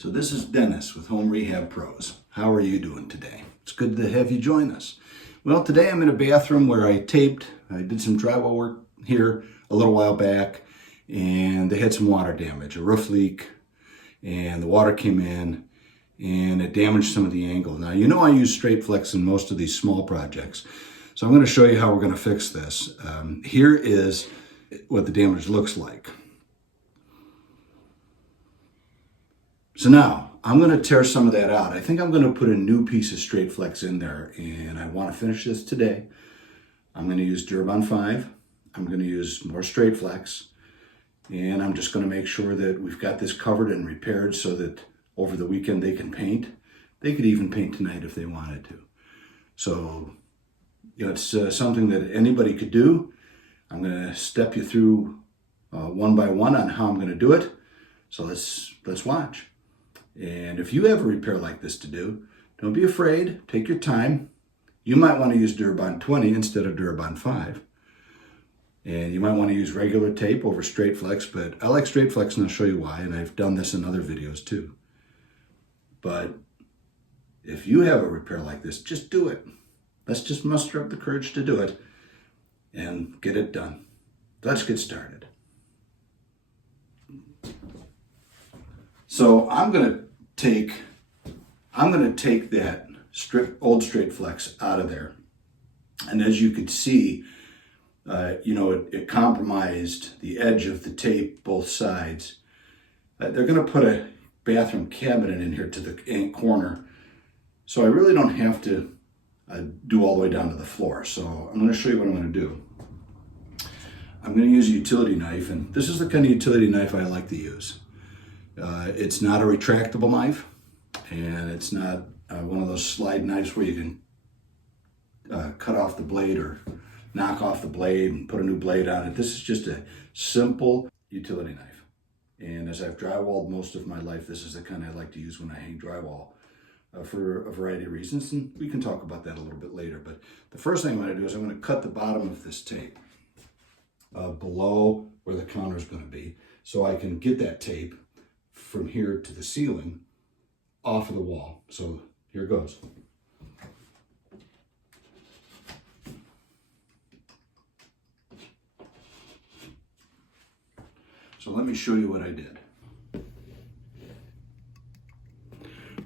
So this is Dennis with Home Rehab Pros. How are you doing today? It's good to have you join us. Well, today I'm in a bathroom where I did some drywall work here a little while back, and they had some water damage, a roof leak, and the water came in and it damaged some of the angle. Now, you know I use straight flex in most of these small projects, so I'm going to show you how we're going to fix this. Here is what the damage looks like. So now, I'm going to tear some of that out. I think I'm going to put a new piece of straight flex in there, and I want to finish this today. I'm going to use Durabond 5. I'm going to use more straight flex, and I'm just going to make sure that we've got this covered and repaired so that over the weekend they can paint. They could even paint tonight if they wanted to. So, you know, it's something that anybody could do. I'm going to step you through one by one on how I'm going to do it. So let's watch. And if you have a repair like this to do, don't be afraid. Take your time. You might want to use Durabond 20 instead of Durabond 5. And you might want to use regular tape over straight flex, but I like straight flex and I'll show you why, and I've done this in other videos too. But if you have a repair like this, just do it. Let's just muster up the courage to do it and get it done. Let's get started. So I'm going to take that old straight flex out of there. And as you could see, it compromised the edge of the tape, both sides. They're going to put a bathroom cabinet in here to the corner. So I really don't have to do all the way down to the floor. So I'm going to show you what I'm going to do. I'm going to use a utility knife, and this is the kind of utility knife I like to use. It's not a retractable knife, and it's not one of those slide knives where you can cut off the blade or knock off the blade and put a new blade on it. This is just a simple utility knife. And as I've drywalled most of my life, this is the kind I like to use when I hang drywall for a variety of reasons, and we can talk about that a little bit later. But the first thing I'm going to do is I'm going to cut the bottom of this tape below where the counter is going to be, so I can get that tape from here to the ceiling off of the wall. So here goes. So let me show you what I did.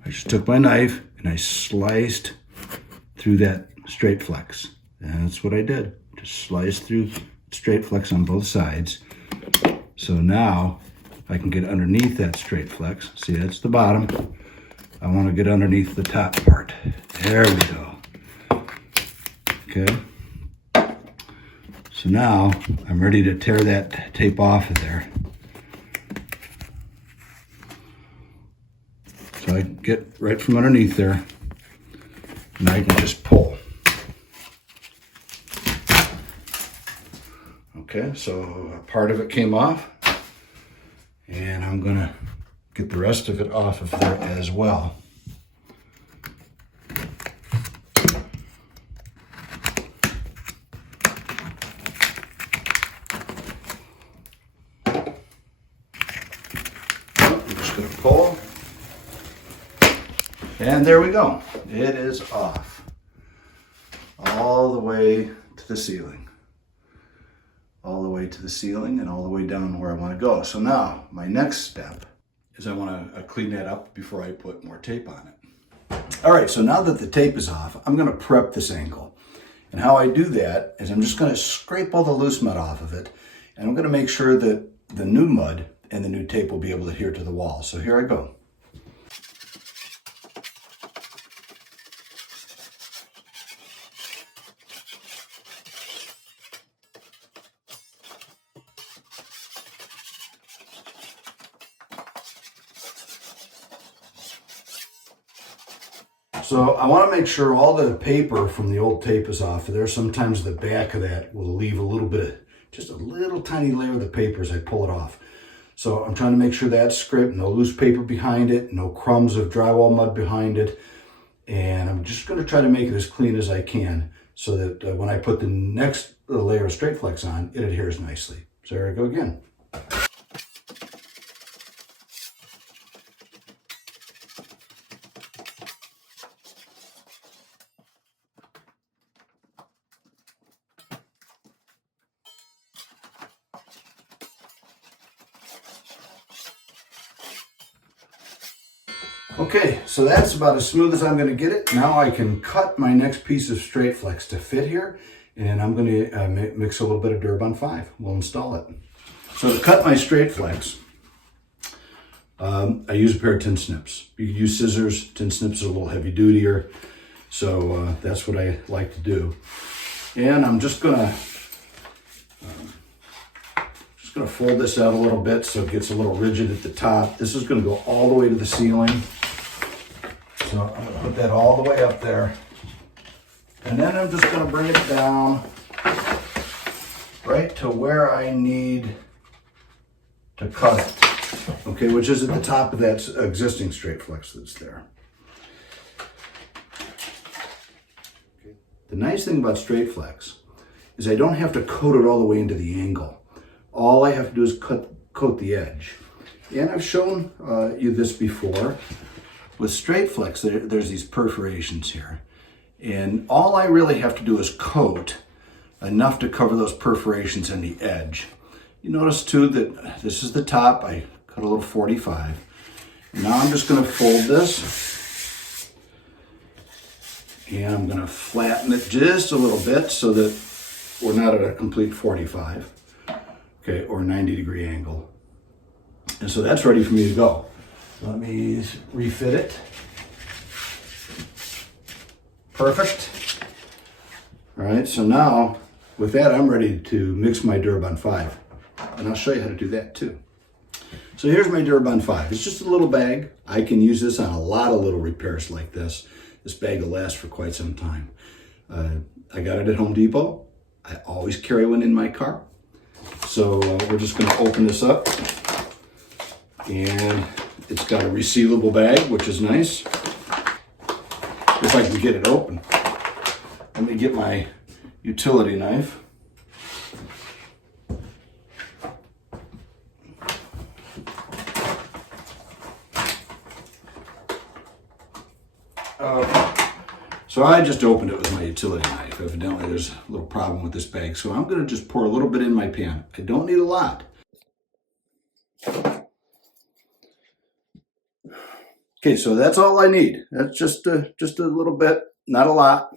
I just took my knife and I sliced through that straight flex. And that's what I did. Just sliced through straight flex on both sides. So now I can get underneath that straight flex. See, that's the bottom. I want to get underneath the top part. There we go. Okay. So now I'm ready to tear that tape off of there. So I get right from underneath there, and I can just pull. Okay, so a part of it came off, and I'm gonna get the rest of it off of there as well. I'm just gonna pull. And there we go. It is off. All the way to the ceiling. All the way to the ceiling and all the way down where I want to go. So now, my next step is I want to clean that up before I put more tape on it. All right, so now that the tape is off, I'm going to prep this angle. And how I do that is I'm just going to scrape all the loose mud off of it. And I'm going to make sure that the new mud and the new tape will be able to adhere to the wall. So here I go. So I want to make sure all the paper from the old tape is off of there. Sometimes the back of that will leave a little bit of, just a little tiny layer of the paper as I pull it off. So I'm trying to make sure that's scraped, no loose paper behind it, no crumbs of drywall mud behind it. And I'm just going to try to make it as clean as I can so that when I put the next layer of straight flex on, it adheres nicely. So there I go again. Okay, so that's about as smooth as I'm going to get it. Now I can cut my next piece of straight flex to fit here, and I'm going to mix a little bit of Durabond 5. We'll install it. So to cut my straight flex, I use a pair of tin snips. You can use scissors. Tin snips are a little heavy dutier, so that's what I like to do. And I'm just gonna fold this out a little bit so it gets a little rigid at the top. This is gonna go all the way to the ceiling. So I'm gonna put that all the way up there. And then I'm just gonna bring it down right to where I need to cut it. Okay, which is at the top of that existing straight flex that's there. The nice thing about straight flex is I don't have to coat it all the way into the angle. All I have to do is coat the edge. And I've shown you this before. With straight flex, there's these perforations here. And all I really have to do is coat enough to cover those perforations in the edge. You notice too that this is the top. I cut a little 45. And now I'm just going to fold this. And I'm going to flatten it just a little bit so that we're not at a complete 45. Okay, or 90-degree angle. And so that's ready for me to go. Let me refit it. Perfect. All right, so now with that, I'm ready to mix my Durabond 5. And I'll show you how to do that too. So here's my Durabond 5. It's just a little bag. I can use this on a lot of little repairs like this. This bag will last for quite some time. I got it at Home Depot. I always carry one in my car. So we're just going to open this up, and it's got a resealable bag, which is nice. If I can get it open. Let me get my utility knife. So I just opened it with my utility knife. Evidently there's a little problem with this bag. So I'm going to just pour a little bit in my pan. I don't need a lot. Okay, so that's all I need. That's just a little bit, not a lot.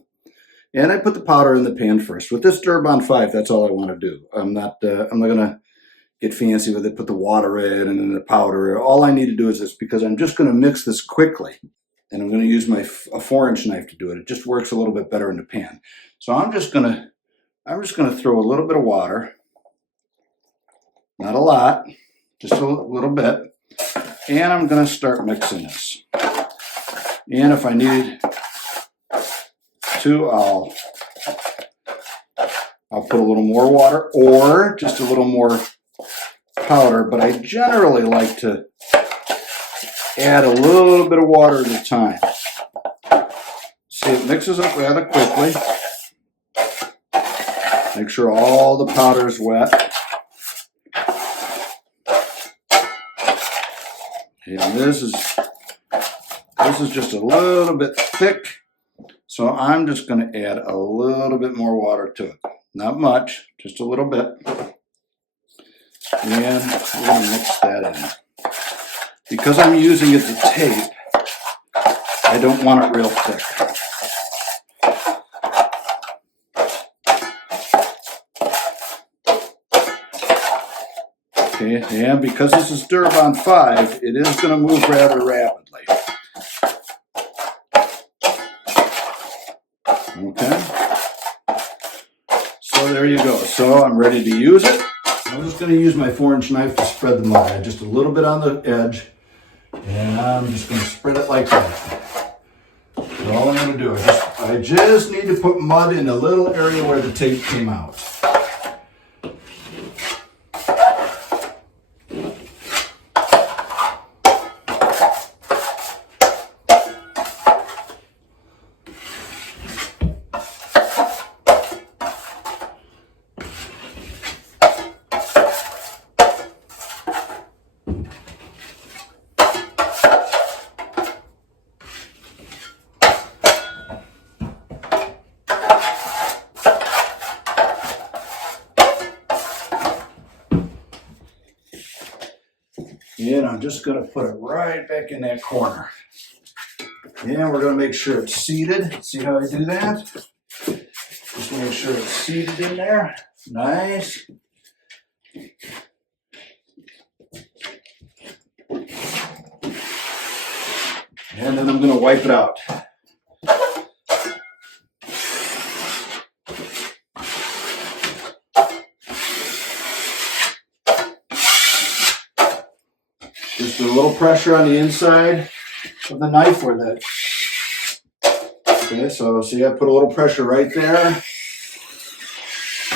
And I put the powder in the pan first. With this Durabond 5, that's all I want to do. I'm not going to get fancy with it, put the water in and then the powder. All I need to do is this because I'm just going to mix this quickly. And I'm going to use a 4-inch knife to do it. It just works a little bit better in the pan. So I'm just going to throw a little bit of water, not a lot, just a little bit, and I'm going to start mixing this. And if I need to, I'll put a little more water or just a little more powder. But I generally like to add a little bit of water at a time. See, it mixes up rather quickly. Make sure all the powder is wet. And this is just a little bit thick, so I'm just going to add a little bit more water to it. Not much, just a little bit. And we're going to mix that in. Because I'm using it to tape, I don't want it real thick. Okay, and because this is Durabond 5, it is going to move rather rapidly. Okay, so there you go. So I'm ready to use it. I'm just going to use my 4-inch knife to spread the mud. Just a little bit on the edge. And I'm just going to spread it like that. So all I'm going to do is I just need to put mud in a little area where the tape came out. And I'm just going to put it right back in that corner. And we're going to make sure it's seated. See how I do that? Just make sure it's seated in there. Nice. And then I'm going to wipe it out. Just a little pressure on the inside of the knife where that. Okay, so see, I put a little pressure right there.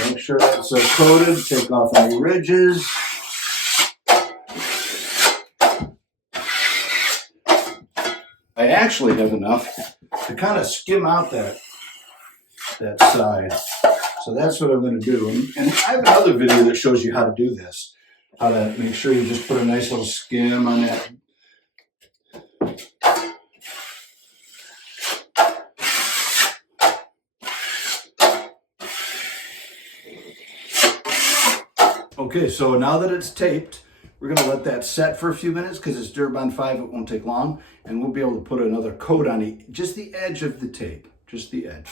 Make sure that's coated. Take off any ridges. I actually have enough to kind of skim out that side. So that's what I'm going to do. And I have another video that shows you how to do this. How to make sure you just put a nice little skim on that. Okay, so now that it's taped, we're going to let that set for a few minutes because it's Durabond 5, it won't take long, and we'll be able to put another coat on just the edge of the tape, just the edge.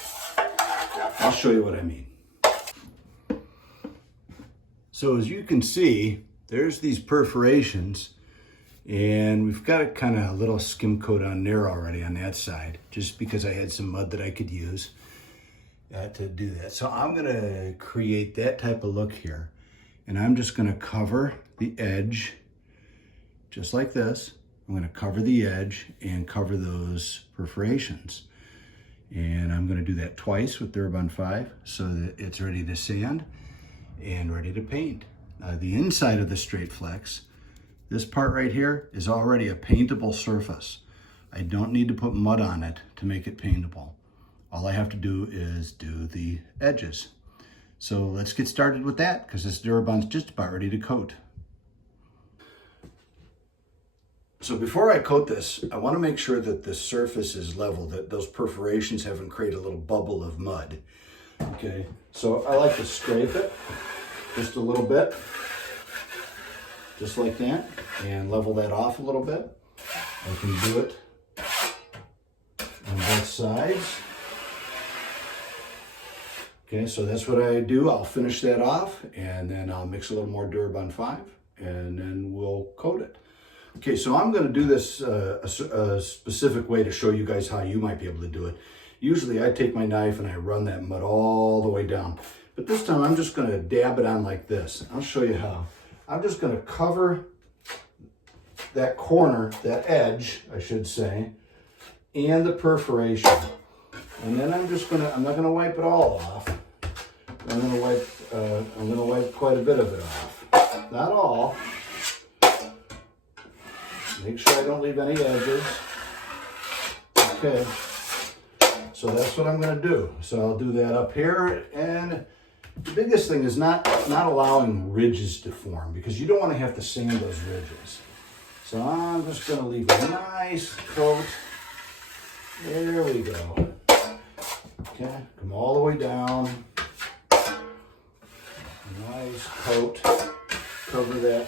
I'll show you what I mean. So as you can see, there's these perforations, and we've got a kind of a little skim coat on there already on that side, just because I had some mud that I could use to do that. So I'm going to create that type of look here. And I'm just going to cover the edge just like this. I'm going to cover the edge and cover those perforations. And I'm going to do that twice with Durabond 5 so that it's ready to sand and ready to paint. The inside of the straight flex, this part right here is already a paintable surface. I don't need to put mud on it to make it paintable. All I have to do is do the edges. So let's get started with that because this Durabond's just about ready to coat. So before I coat this, I want to make sure that the surface is level, that those perforations haven't created a little bubble of mud. Okay, so I like to scrape it just a little bit, just like that, and level that off a little bit. I can do it on both sides. Okay, so that's what I do. I'll finish that off and then I'll mix a little more Durabond 5 and then we'll coat it. Okay, so I'm going to do this a specific way to show you guys how you might be able to do it. Usually I take my knife and I run that mud all the way down. But this time I'm just going to dab it on like this. I'll show you how. I'm just going to cover that corner, that edge, I should say, and the perforation. And then I'm not gonna wipe it all off. I'm gonna wipe quite a bit of it off. Not all. Make sure I don't leave any edges. Okay. So that's what I'm gonna do. So I'll do that up here, and the biggest thing is not allowing ridges to form because you don't want to have to sand those ridges. So I'm just gonna leave a nice coat. There we go. Okay, come all the way down. Nice coat. Cover that.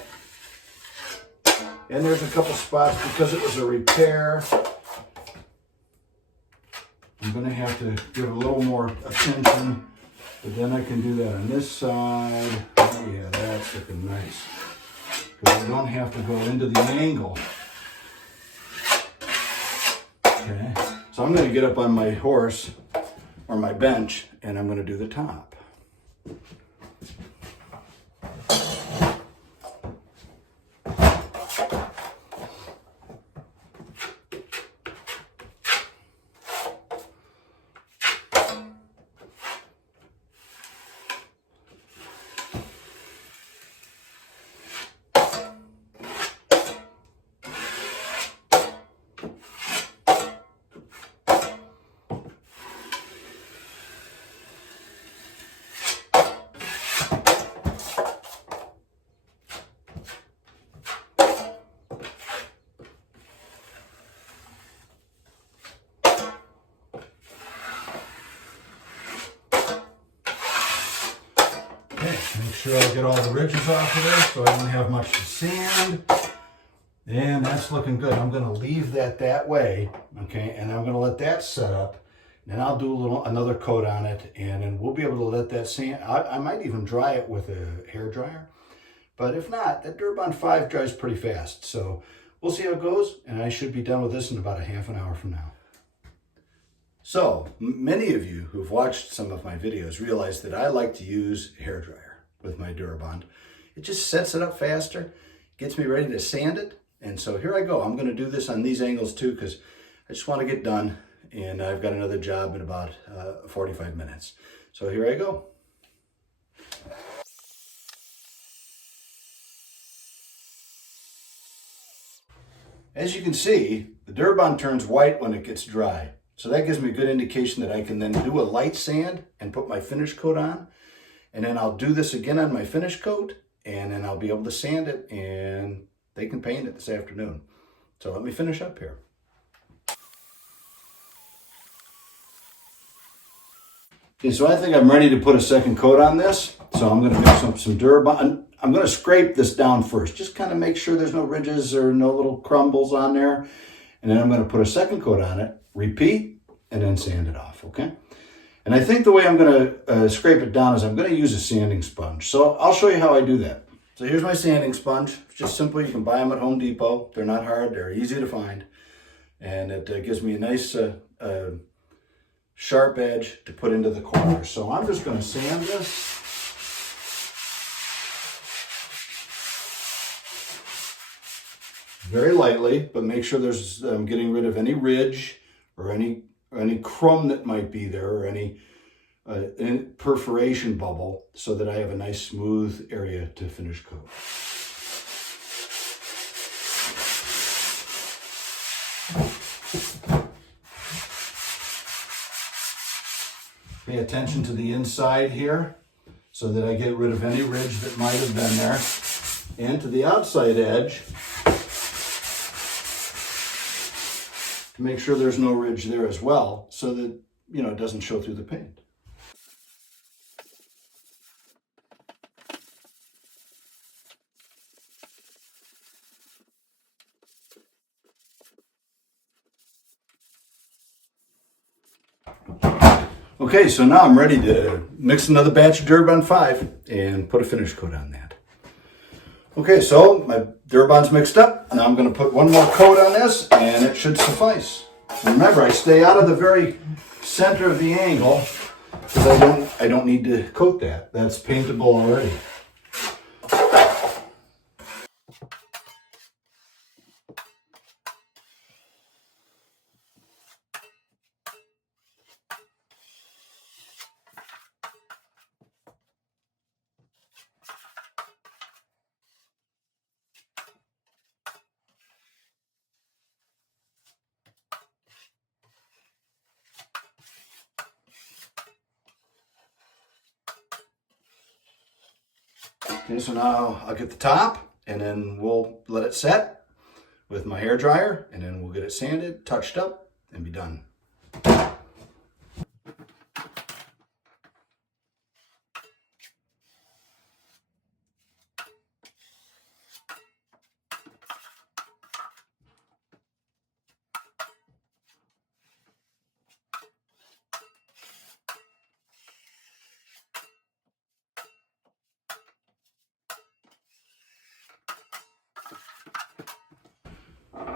And there's a couple spots because it was a repair. I'm going to have to give a little more attention, but then I can do that on this side. Oh yeah, that's looking nice. Because I don't have to go into the angle. Okay, so I'm going to get up on my horse or my bench, and I'm going to do the top. Make sure I get all the ridges off of there so I don't have much to sand. And that's looking good. I'm going to leave that way, okay? And I'm going to let that set up. Then I'll do another coat on it, and then we'll be able to let that sand. I might even dry it with a hair dryer. But if not, that Durabond 5 dries pretty fast. So we'll see how it goes, and I should be done with this in about a half an hour from now. So many of you who've watched some of my videos realize that I like to use a hair dryer with my Durabond. It just sets it up faster, gets me ready to sand it. And so here I go. I'm going to do this on these angles too because I just want to get done, and I've got another job in about 45 minutes. So here I go. As you can see, the Durabond turns white when it gets dry. So that gives me a good indication that I can then do a light sand and put my finish coat on. And then I'll do this again on my finish coat, and then I'll be able to sand it, and they can paint it this afternoon. So let me finish up here. Okay, so I think I'm ready to put a second coat on this. So I'm going to mix up some Durabond. I'm going to scrape this down first, just kind of make sure there's no ridges or no little crumbles on there. And then I'm going to put a second coat on it, repeat, and then sand it off, okay? And I think the way I'm going to scrape it down is I'm going to use a sanding sponge. So I'll show you how I do that. So here's my sanding sponge. It's just simple. You can buy them at Home Depot. They're not hard. They're easy to find. And it gives me a nice sharp edge to put into the corner. So I'm just going to sand this. Very lightly, but make sure I'm getting rid of any ridge or any crumb that might be there, or any perforation bubble, so that I have a nice smooth area to finish coat. Pay attention to the inside here so that I get rid of any ridge that might have been there, and to the outside edge to make sure there's no ridge there as well, so that, you know, it doesn't show through the paint. Okay, so now I'm ready to mix another batch of Durabond 5 and put a finish coat on that. Okay, so my Durabond's mixed up. Now I'm going to put one more coat on this, and it should suffice. Remember, I stay out of the very center of the angle because I don't need to coat that. That's paintable already. Okay, so now I'll get the top, and then we'll let it set with my hair dryer, and then we'll get it sanded, touched up, and be done.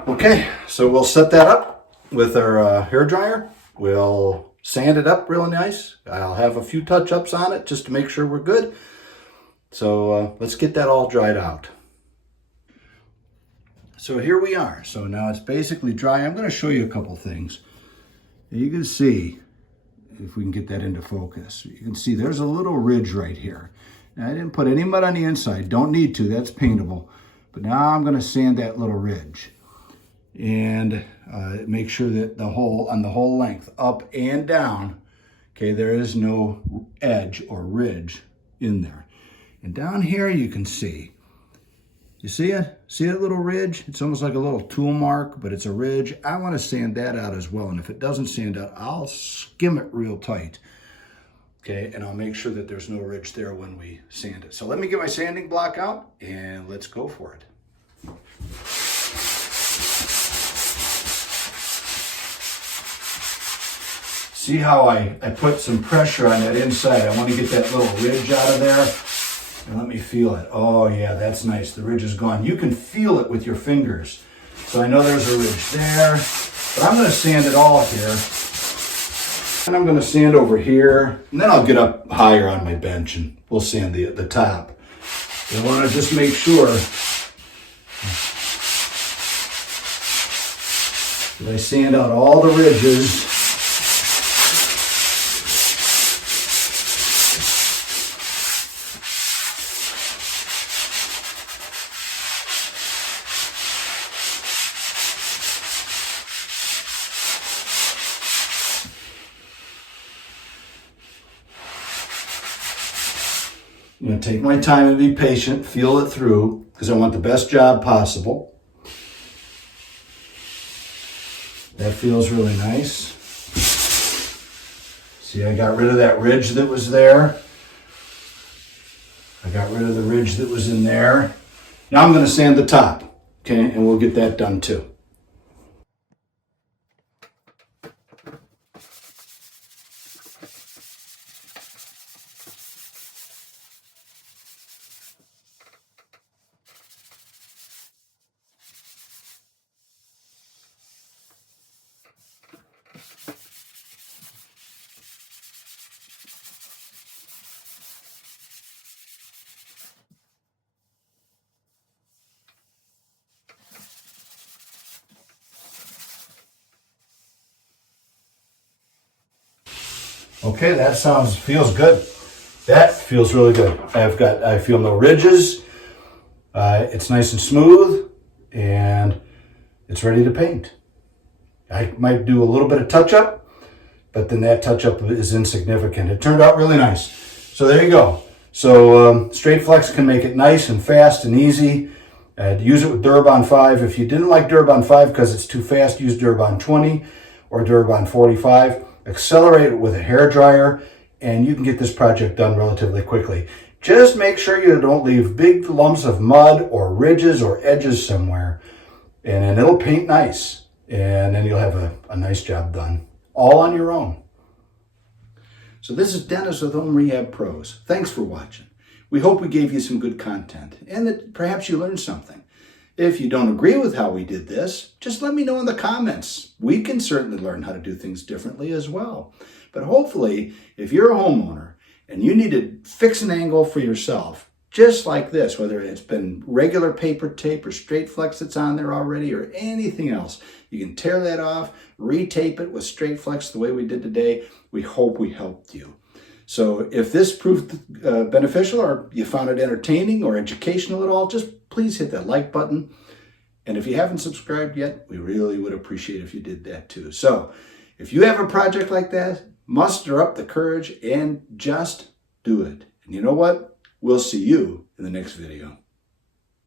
Okay, so we'll set that up with our hair dryer. We'll sand it up really nice. I'll have a few touch-ups on it just to make sure we're good. So let's get that all dried out. So here we are. So now it's basically dry. I'm going to show you a couple things. You can see, if we can get that into focus, you can see there's a little ridge right here. Now, I didn't put any mud on the inside. Don't need to. That's paintable. But now I'm going to sand that little ridge and make sure that on the whole length, up and down, okay, there is no edge or ridge in there. And down here you can see, you see it? See that little ridge? It's almost like a little tool mark, but it's a ridge. I want to sand that out as well. And if it doesn't sand out, I'll skim it real tight. Okay, and I'll make sure that there's no ridge there when we sand it. So let me get my sanding block out and let's go for it. See how I put some pressure on that inside. I want to get that little ridge out of there. And let me feel it. Oh yeah, that's nice. The ridge is gone. You can feel it with your fingers. So I know there's a ridge there. But I'm going to sand it all here. And I'm going to sand over here. And then I'll get up higher on my bench and we'll sand the top. I want to just make sure that I sand out all the ridges. I'm going to take my time and be patient, feel it through, because I want the best job possible. That feels really nice. See, I got rid of that ridge that was there. I got rid of the ridge that was in there. Now I'm going to sand the top, okay, and we'll get that done too. Okay, that feels good. That feels really good. I feel no ridges. It's nice and smooth, and it's ready to paint. I might do a little bit of touch-up, but then that touch-up is insignificant. It turned out really nice. So there you go. So Straight Flex can make it nice and fast and easy. Use it with Durabond 5. If you didn't like Durabond 5 because it's too fast, use Durabond 20 or Durabond 45. Accelerate it with a hairdryer, and you can get this project done relatively quickly. Just make sure you don't leave big lumps of mud or ridges or edges somewhere, and then it'll paint nice, and then you'll have a nice job done, all on your own. So this is Dennis with Home Rehab Pros. Thanks for watching. We hope we gave you some good content, and that perhaps you learned something. If you don't agree with how we did this, just let me know in the comments. We can certainly learn how to do things differently as well. But hopefully, if you're a homeowner and you need to fix an angle for yourself, just like this, whether it's been regular paper tape or Straight Flex that's on there already or anything else, you can tear that off, retape it with Straight Flex the way we did today. We hope we helped you. So if this proved beneficial or you found it entertaining or educational at all, just please hit that like button. And if you haven't subscribed yet, we really would appreciate if you did that too. So if you have a project like that, muster up the courage and just do it. And you know what? We'll see you in the next video.